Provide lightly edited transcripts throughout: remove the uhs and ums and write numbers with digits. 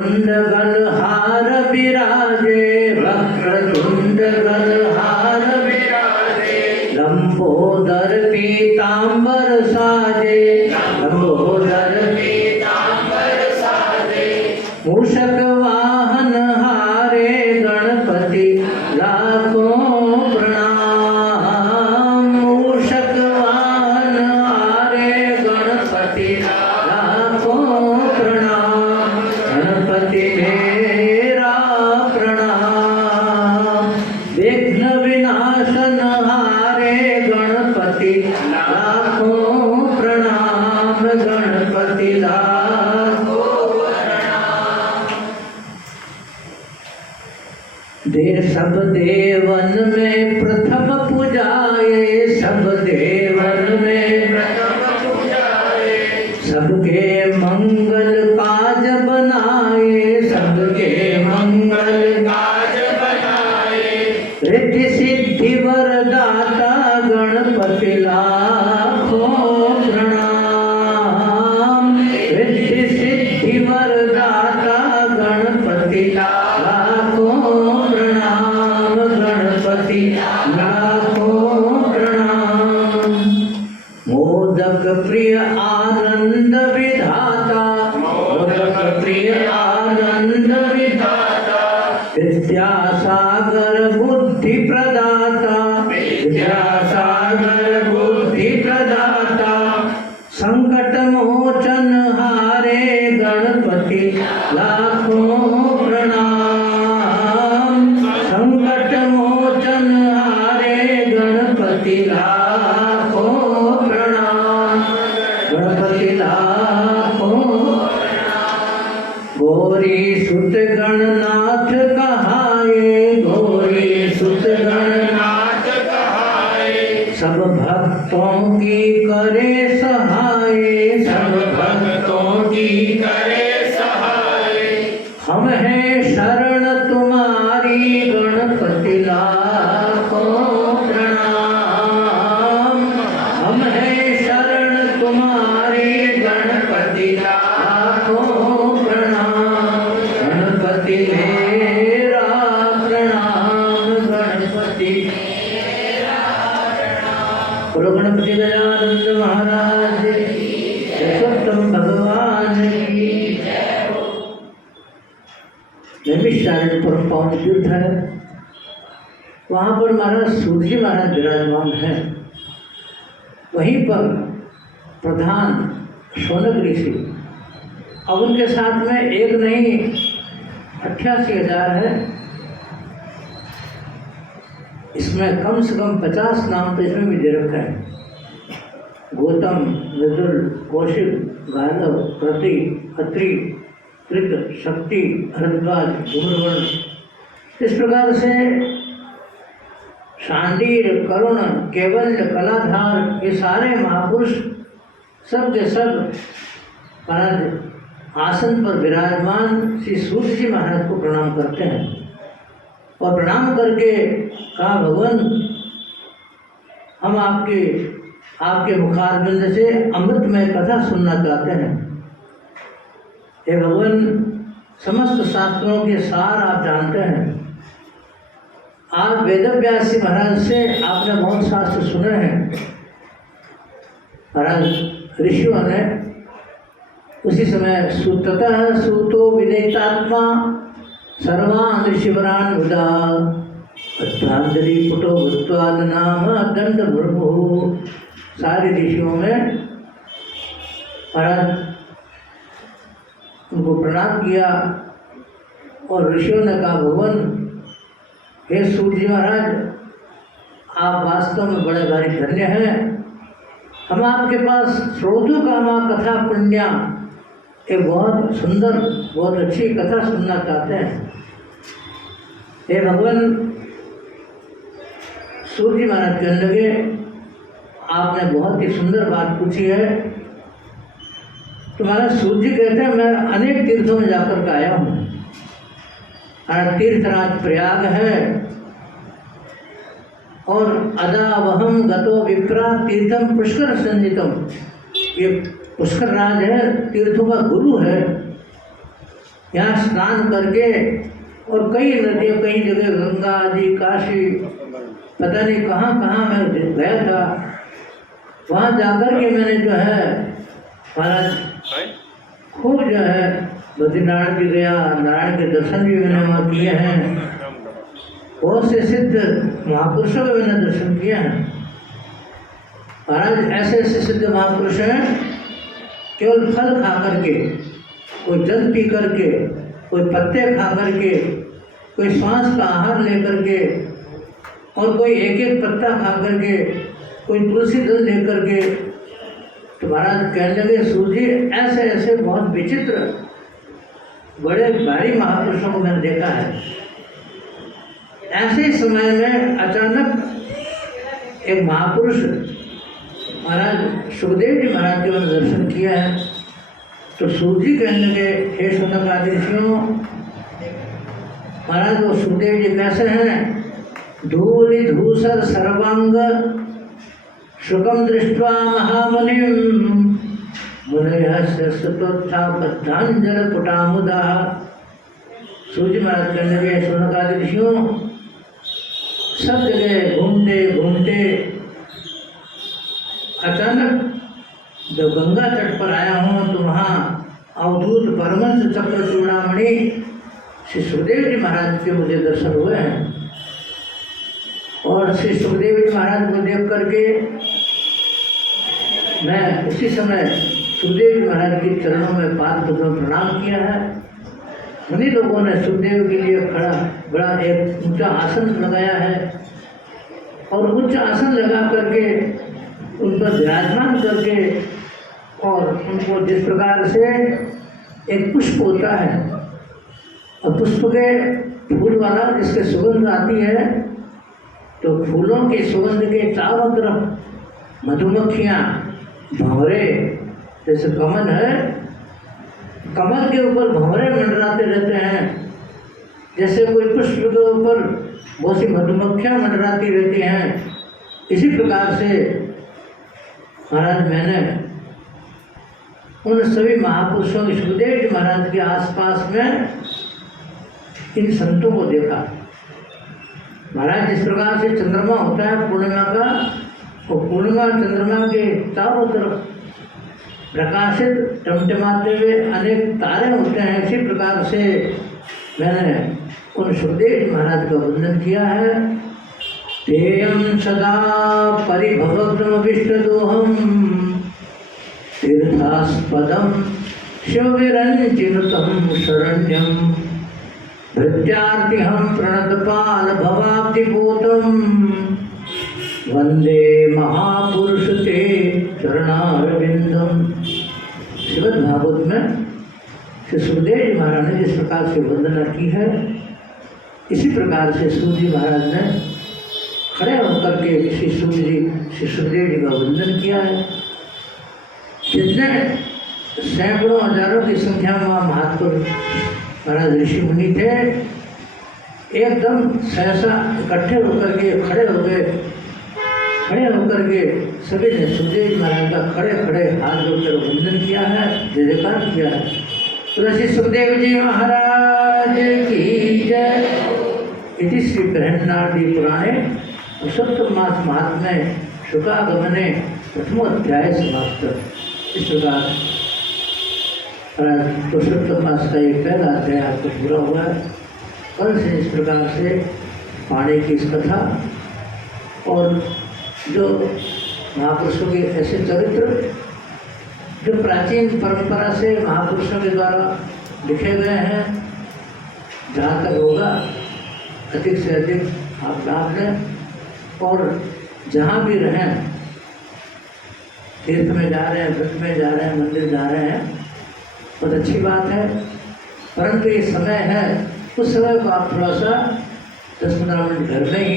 गलहार विराजे वक्रतुंड गलहार विराजे लंबोदर पीतांबर साजे लंबोदर पीतांबर साजे मूषक वाहन हारे गणपति लाखों प्रणाम मूषक वाहन हारे गणपति लाखों प्रणाम गणपति मेरा प्रणाम विघ्न विनाशन हारे गणपति लाखों प्रणाम गणपति लाखों प्रणाम दे सब देवन में प्रथम पूजाए सब देवन में प्रथम पूजाए सबके मंगल काज बनाए सबके मंगल काज बनाए रिद्धि सिद्धि वरदाता गणपति लाखों प्रणाम रिद्धि सिद्धि वरदाता गणपति लाखों प्रणाम गणपति लाखों प्रणाम मोदक प्रिय आनंद विधाता मोदक प्रिय आनंद विधाता विद्यासागर बुद्धि प्रदाता विद्यासागर बुद्धि प्रदाता संकट मोचन हारे गणपति लाखों प्रणाम संकट मोचन हारे गणपति लाखों प्रणाम गणपति लाखों गौरी सुत गणनाथ कहाए गौरी सुत गणनाथ कहाए सब भक्तों की करे सहाय सब भक्तों की करे सहाय हम हैं शरण तुम्हारी गणपति लाखों प्रणाम हम हैं शरण तुम्हारी गणपति लाखों प्रणाम गणपति मेरा प्रणाम गणपति मेरा प्रणाम बोलो गणपति गजानंद महाराज की यशोत्तम भगवान की नैमिषारण्य पर पावन तीर्थ है वहाँ पर महाराज सूर्य महाराज विराजमान है वहीं पर प्रधान शौनक ऋषि अब उनके साथ में एक नहीं 88,000 है इसमें कम से कम 50 नाम तो इसमें भी दे रखा है गौतम विदुर कौशिक गांधव कृति अत्रि कृत शक्ति भरद्वाज धूम्रवर्ण इस प्रकार से शांडिर करुण केवल्य कलाधार ये सारे महापुरुष सब के सब महाराज आसन पर विराजमान श्री सूर्य जी महाराज को प्रणाम करते हैं और प्रणाम करके कहा भगवान हम आपके मुखारबिंद से अमृतमय कथा सुनना चाहते हैं हे भगवान समस्त शास्त्रों के सार आप जानते हैं आप वेदव्यास जी महाराज से आपने बहुत शास्त्र सुने हैं महाराज ऋषियों ने उसी समय सुततः सूतो विनेतात्मा सर्वान् ऋषिवरान् मुदा अत्रांजलि पुटो भूत्वाद नाम दंड मुर्मु सारे ऋषियों में महाराज उनको प्रणाम किया और ऋषियों ने कहा भगवान हे सूर्य महाराज आप वास्तव में बड़े भारी धन्य हैं हम आपके पास श्रोतु कामा कथा पुण्या एक बहुत सुंदर बहुत अच्छी कथा सुनना चाहते हैं हे भगवान सूर्य महाराज कहने लगे आपने बहुत ही सुंदर बात पूछी है तो महाराज सूर्य कहते हैं मैं अनेक तीर्थों में जाकर के आया हूँ तीर्थराज प्रयाग है और अदावहम गतो विप्रा तीर्थम पुष्कर संजितम ये पुष्कर राज है, तीर्थों का गुरु है। यहाँ स्नान करके और कई नदियों, कई जगह गंगा आदि, काशी, पता नहीं कहाँ कहाँ मैं गया था। वहाँ जाकर के मैंने जो है महाराज खूब जो है बद्रीनारायण भी गया, नारायण के दर्शन भी मैंने वहाँ किए हैं। बहुत से सिद्ध महापुरुषों के मैंने दर्शन किए हैं महाराज। ऐसे ऐसे सिद्ध महापुरुष हैं, केवल फल खा करके, कोई जल पी करके, कोई पत्ते खा करके, कोई श्वास का आहार लेकर के, और कोई एक एक पत्ता खा करके, कोई तुलसी दल ले करके, तो महाराज कहने लगे सूर्य ऐसे ऐसे बहुत विचित्र बड़े भारी महापुरुषों को मैंने देखा है। ऐसे ही समय में अचानक एक महापुरुष महाराज सुखदेव जी महाराज के मैंने दर्शन किया है। तो सूर्य जी कहने लगे, हे शौनक आदि ऋषियों, महाराज वो सुखदेव जी कैसे हैं? धूलि धूसर सर्वांग शुकम दृष्ट्वा महामुनिम मुनयः सरस्वतोत्थापद्धांजल पुटामुदा। सूर्य महाराज कहने लगे, शौनक आदि ऋषियों, सब जगह घूमते घूमते अचानक जब गंगा तट पर आया हूँ तो वहाँ अवधूत परमंश चक्र चूड़ामणि श्री सुखदेव जी महाराज के मुझे दर्शन हुए हैं। और श्री सुखदेव जी महाराज को देख करके मैं उसी समय सुखदेव जी महाराज के चरणों में पाद पद्म प्रणाम किया है। उन्हीं लोगों ने सुखदेव के लिए खड़ा बड़ा एक ऊंचा आसन लगाया है, और उच्च आसन लगा करके उन पर विराजमान करके, और उनको जिस प्रकार से एक पुष्प होता है, और पुष्प के फूल वाला जिसके सुगंध आती है, तो फूलों की सुगंध के चारों तरफ मधुमक्खियाँ, भंवरे, जैसे कमल है, कमल के ऊपर भंवरे मंडराते रहते हैं, जैसे कोई पुष्प के ऊपर बहुत सी मधुमक्खियाँ मंडराती रहती हैं, इसी प्रकार से महाराज मैंने उन सभी महापुरुषों के, सुखदेव जी महाराज के आसपास में इन संतों को देखा। महाराज जिस प्रकार से चंद्रमा होता है पूर्णिमा का, और पूर्णिमा चंद्रमा के चारों तरफ प्रकाशित टमटमाते हुए अनेक तारे होते हैं, इसी प्रकार से मैंने उन सुखदेव जी महाराज का वंदन किया है। तेयं सदा परिभवग्नमभिष्टदोहं तीर्थास्पदं शिवविरञ्जिनुतं शरण्यं भृत्यार्तिहं प्रणतपालभवाब्धिपूतं वंदे महापुरुष ते चरणारविंदम। श्रीमद् भागवत में श्री सुखदेव जी महाराज ने जिस प्रकार से वंदना की है, इसी प्रकार से सूर्य महाराज ने खड़े होकर के श्री सुखदेव जी का वंदन किया है। जितने सैकड़ों हजारों की संख्या में महात्पुरुष महाराज ऋषि मुनि थे, एकदम सहसा इकट्ठे होकर के खड़े होकर के सभी ने सुखदेव जी महाराज का खड़े खड़े हाथ जोड़कर वंदन किया है, जय जयकार किया है। तो श्री सुखदेव जी महाराज की जय। इति श्री बृहन्नाथी पुराणे पुरुषोत्तम मास महात्म्ये शुकागमने प्रथमोध्याय समाप्त। इस प्रकार पुरुषोत्तम मास का एक पहला अध्याय आपको पूरा हुआ है। कल से इस प्रकार से पाणी की इस कथा और जो महापुरुषों के ऐसे चरित्र जो प्राचीन परंपरा से महापुरुषों के द्वारा लिखे गए हैं, जहाँ तक होगा अधिक से अधिक आप लाभ लें, और जहाँ भी रहें, तीर्थ में जा रहे हैं, व्रत में जा रहे हैं, मंदिर जा रहे हैं, बहुत अच्छी बात है। परंतु ये समय है, उस समय को आप थोड़ा सा 10-15 मिनट घर में ही,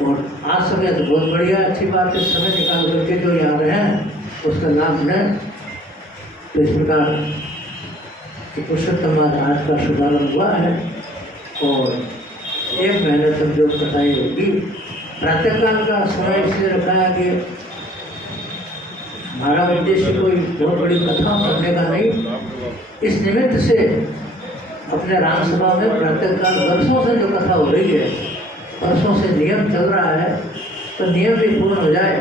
और आज समय तो बहुत बढ़िया अच्छी बात है, समय निकाल करके जो यहाँ रहे हैं उसका लाभ लें। तो इस प्रकार पुरुषोत्तम आज का शुभारंभ हुआ है, और 1 महीने तक जो कथाएँ होगी, प्रातःकाल का समय इसलिए रखा है कि हमारा उद्देश्य कोई बहुत बड़ी कथा करने का नहीं, इस निमित्त से अपने राम सभा में प्रातःकाल वर्षों से जो कथा हो रही है, वर्षों से नियम चल रहा है, तो नियम भी पूर्ण हो जाए।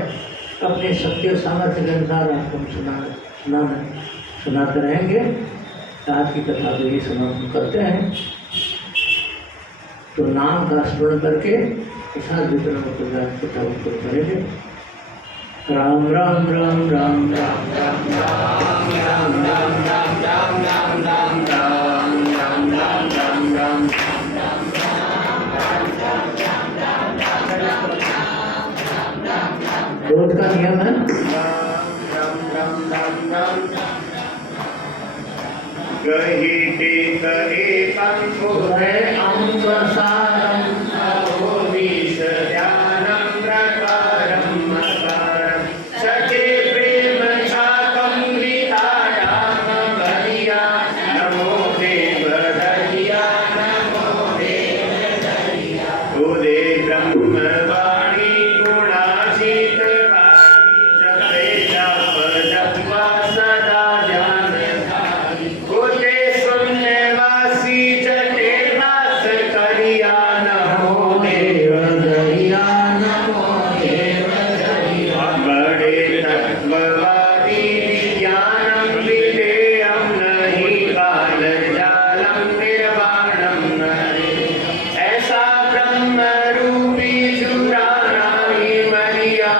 अपने शक्ति और सामर्थ्य के अनुसार आपको हम सुनाते रहेंगे। आज की कथा को ये समाप्त करते हैं। तो नाम का स्मरण करके प्रसाद वितरण कथा को करेंगे। राम राम राम राम राम राम राम राम राम राम राम राम राम राम राम राम राम रोज का नियम है। गहिते कहेतं हृदय अंग सारम अहोमीश ध्यानं प्रकारं अकारं सखे प्रेम छाकं विताडाम बलिया नमो देव दहिया नमो देव दहिया उदे ब्रह्मवाणी गुणातीत वाणी जपे जप जपवा सदा ध्यान धारी उदे शून्यवासी जटे वास करिया नमो देव दहिया नमो देव दहिया बड़े तत्ववादी विज्ञानं विधेयं नहि कालजालं निर्वाणं नरे ऐसा ब्रह्म रूपी जुरानाई मरिया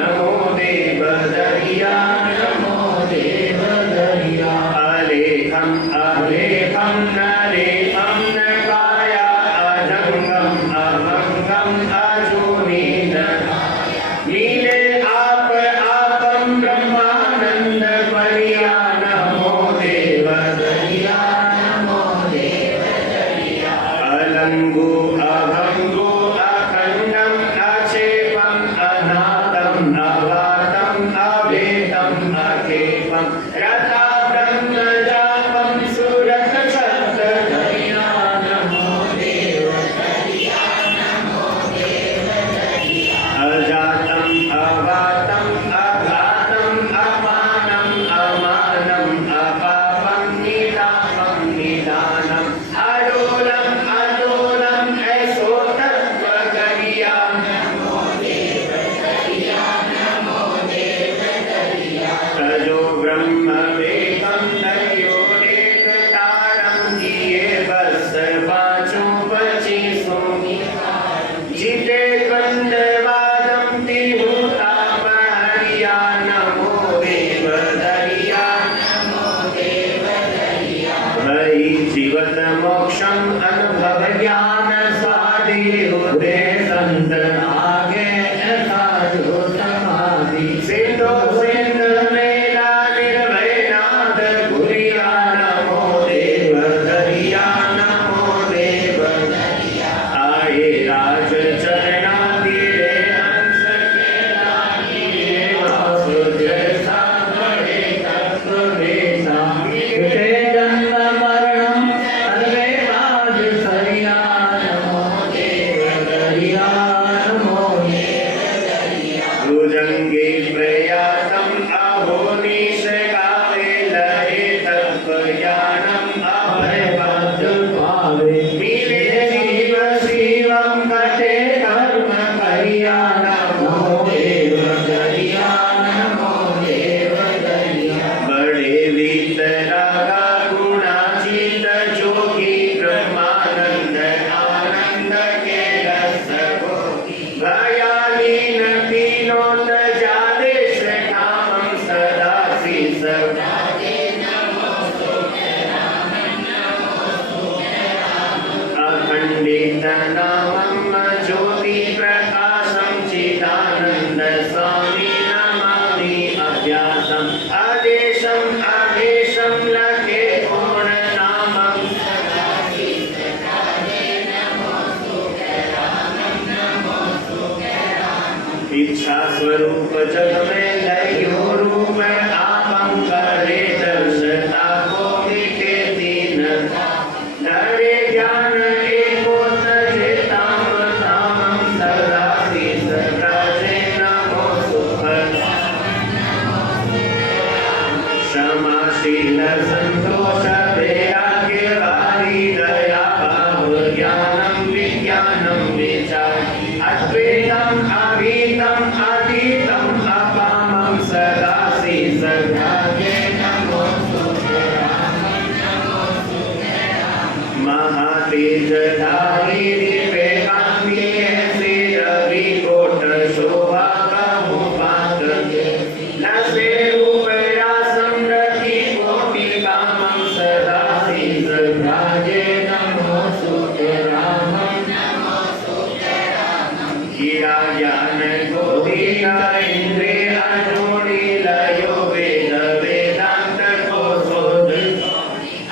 नमो देव दहिया नमो देव दहिया अलेखं अलेखं नलेखं न काया अजंगम अभंगम अजूनीन नीले आप आपं ब्रह्मानंद परिया नमो देव दहिया नमो देव दहिया अलंगु अभंगु अखंडं अक्षेपं अनादं अवादं अभेदं अखेपं रथा ब्रह्म जापं सुरत छत दहिया नमो देव दहिया नमो देव दहिया अजातं अवातं अघातं अमानं अमानं अपापं निदापं निदानं अडोलं अडोलं ऐसो तत्व गरिया नमो देव दहिया नमो देव दहिया तजो ब्रह्म वेदं दयो एक तारं किए बस पाँचों पचीसों जीते कंडवादं तिहुता महरिया नमो देव दहिया नमो देव दहिया भई जीवत मोक्षं अनुभव ज्ञान स्वादि उदे संत आगे साधु समाधि सिंधु सिंध मेला निर्भय नाथ गुरिया नमो देव दहिया नमो देव दहिया आए राज चरणाधीरे हंस के लागिरे वासुदेव जैसा बड़े तत्व वेसा विटे जन्म मरणम सर्वे राज सरिया नमो देव दहिया नमो देव दहिया भुजंगे प्रयासं अहोनीश गावे लहे तत्व ज्ञानं अभय पद पावे मिले जीव शिवं कटे कर्म करिया नमो देव दहिया नमो देव दहिया बड़े वीतरागा गुणातीत जोगी ब्रह्मानंद आनंद के रस भोगी भयालीन तीनों तजादेश कामं सदा शीस अखंडित नामं ज्योति प्रकाशं चिदानंद स्वामी नमामि अव्यासं आदेशं आदेशं लखे पूर्ण नामं इच्छा स्वरूप जग में लयो रूप आपं करे दर्शता को मिटे दीन नरे ज्ञान एको तजेता बीजधारी दीपे कांति ऐसी रवि कोट शोभा कहूँ बात नसे रूप रासम रखी कोटि कामं सदा शीस राजे नमो सुते रामं किया ज्ञान गोदीना इंद्रिय अजोड़ी लयो वेद वेदांत को शोध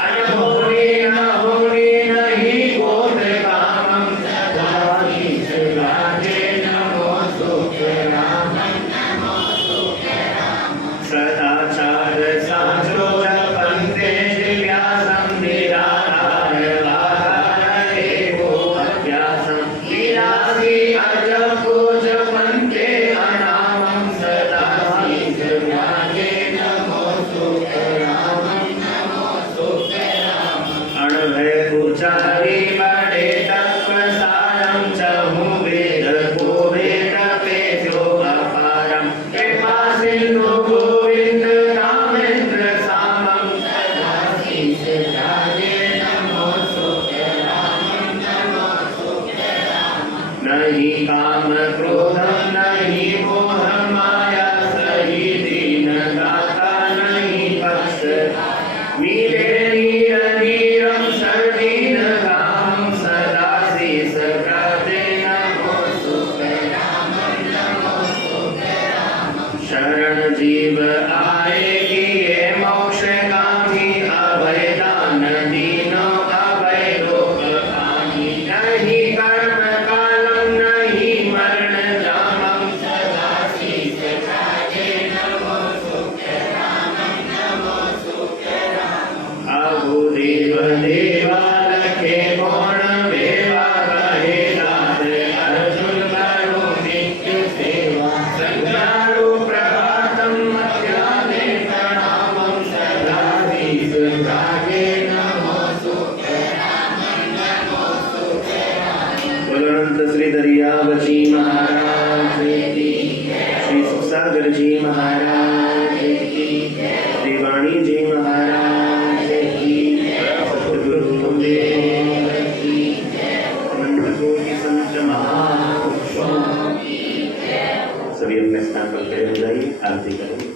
अनहोनी न होनी नहीं गोद कामं सदा शीस राजे नमो सुते रामं सदाचार साचो जपन्ते दिव्यासं निराधार आधार एको अभ्यासं विलासी अजपो जपन्ते अनामं सदा शीस राजे नमो सुते रामं अणभय उच्चारी बड़े तत्व सारं चहु वेद को वेद पेजो अपारं कृपा सिंधु गोविंद रामेन्द्र सामं सदा शीस राजे नमो सुते रामं नहीं काम क्रोधं नहीं मोह माया सही दीन दाता नहीं पक्ष मीरे नीर नीरं सर्दीन कामं सदा शीस राजे नमो सुते शरण जीव आए किए मोक्ष कामी अभय दान दीनो अभय लोक कामी नहीं कर्म कालम नहीं मरण जामं सदा शीस राजे नमो सुते अभु देव देवा लखे कोण वेवा कहे दास अर्जुन करो नित्य सेवा संज्ञारू प्रभातं मध्याह्ने प्रणामं सदा शीस राजे नमो सुते बोलंत श्री दरियावजी महाराज की श्री सुखसागर जी महाराज की श्री वाणी जी महाराज की सद्गुरु देव की अनंत कोटि संत महापुरुषों की सभी अपने स्थान पर खड़े हो जाइए आरती करेंगे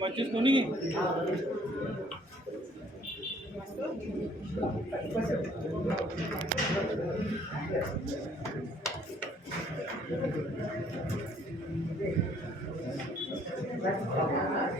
माचिस तो नहीं